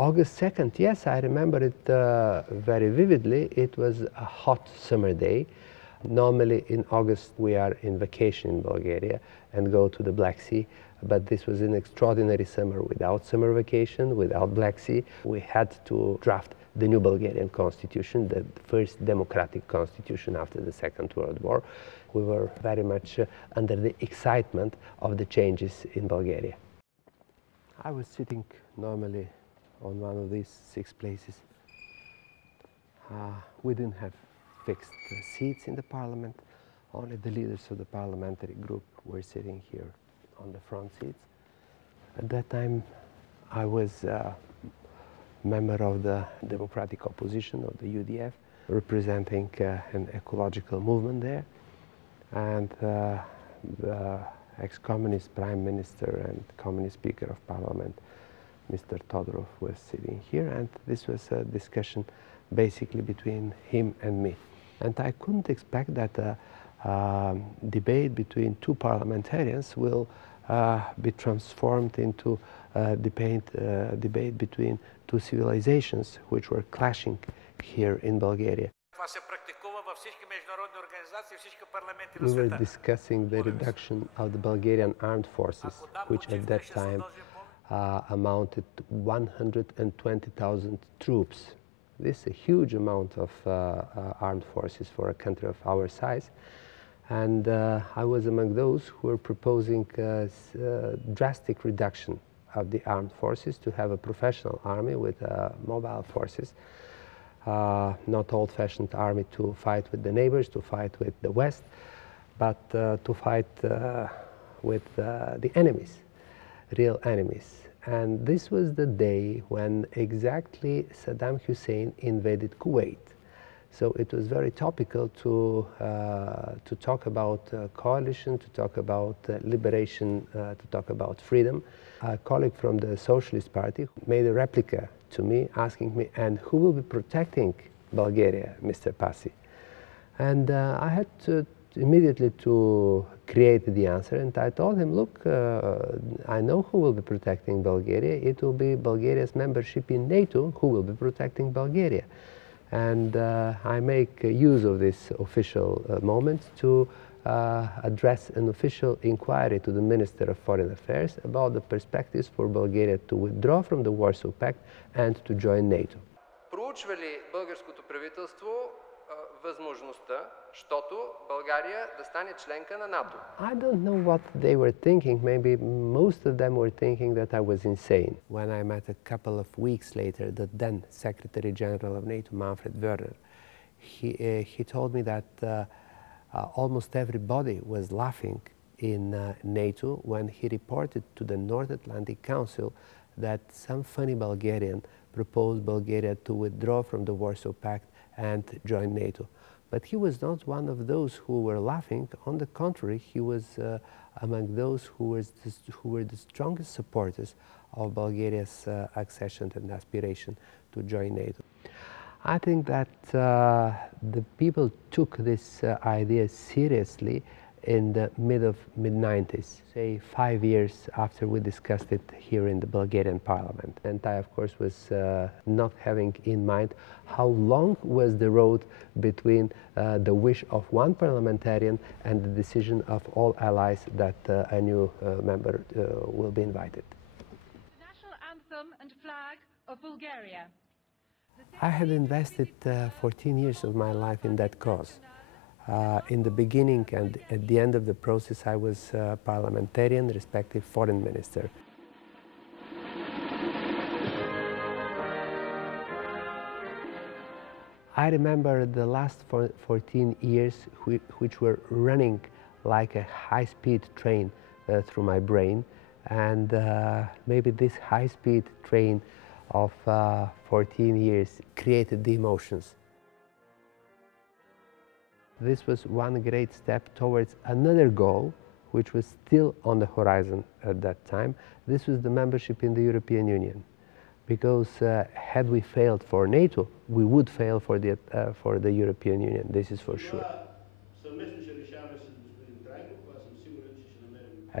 August 2nd, yes, I remember it very vividly. It was a hot summer day. Normally in August we are in vacation in Bulgaria and go to the Black Sea, but this was an extraordinary summer without summer vacation, without Black Sea. We had to draft the new Bulgarian constitution, the first democratic constitution after the Second World War. We were very much under the excitement of the changes in Bulgaria. I was sitting normally on one of these 6 places. We didn't have fixed seats in the parliament. Only the leaders of the parliamentary group were sitting here on the front seats. At that time, I was a member of the democratic opposition, of the UDF, representing an ecological movement there. And the ex-communist prime minister and communist speaker of parliament, Mr. Todorov, was sitting here, and this was a discussion basically between him and me. And I couldn't expect that a debate between 2 parliamentarians will be transformed into a debate between 2 civilizations which were clashing here in Bulgaria. We were discussing the reduction of the Bulgarian armed forces, which at that time amounted to 120,000 troops. This is a huge amount of armed forces for a country of our size. And I was among those who were proposing a drastic reduction of the armed forces to have a professional army with mobile forces, not old-fashioned army to fight with the neighbors, to fight with the West, but to fight with the enemies, real enemies. And this was the day when exactly Saddam Hussein invaded Kuwait. So it was very topical to talk about coalition, to talk about liberation, to talk about freedom. A colleague from the Socialist Party made a replica to me, asking me, and who will be protecting Bulgaria, Mr. Passy? And I had to immediately to create the answer, and I told him, look, I know who will be protecting Bulgaria. It will be Bulgaria's membership in NATO who will be protecting Bulgaria. And I make use of this official moment to address an official inquiry to the Minister of Foreign Affairs about the perspectives for Bulgaria to withdraw from the Warsaw Pact and to join NATO. Проучва ли българското правителство възможността, щото България да стане членка на НАТО? I don't know what they were thinking. Maybe most of them were thinking that I was insane. When I met a couple of weeks later the then Secretary General of NATO, Manfred Wörner, he told me that almost everybody was laughing in NATO when he reported to the North Atlantic Council that some funny Bulgarian proposed Bulgaria to withdraw from the Warsaw Pact and join NATO. But he was not one of those who were laughing. On the contrary, he was among those who were the strongest supporters of Bulgaria's accession and aspiration to join NATO. I think that the people took this idea seriously in the mid-90s, say 5 years after we discussed it here in the Bulgarian parliament. And I, of course, was not having in mind how long was the road between the wish of one parliamentarian and the decision of all allies that a new member will be invited. The national anthem and flag of Bulgaria. I had invested 14 years of my life in that cause. In the beginning and at the end of the process, I was parliamentarian, respective foreign minister. I remember the last 14 years which were running like a high-speed train through my brain, and maybe this high-speed train of 14 years created the emotions. This was one great step towards another goal, which was still on the horizon at that time. This was the membership in the European Union. Because had we failed for NATO, we would fail for the European Union. This is for sure.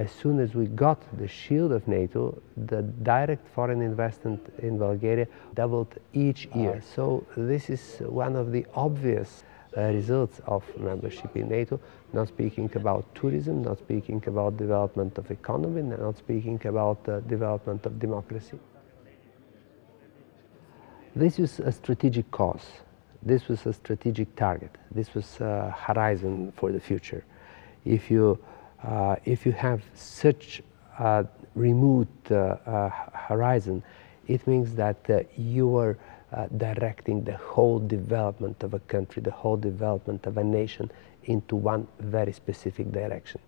As soon as we got the shield of NATO, the direct foreign investment in Bulgaria doubled each year. So this is one of the obvious results of membership in NATO, not speaking about tourism, not speaking about development of economy, not speaking about development of democracy. This was a strategic cause. This was a strategic target. This was a horizon for the future. If you have such a remote horizon, it means that you are directing the whole development of a country, the whole development of a nation into one very specific direction.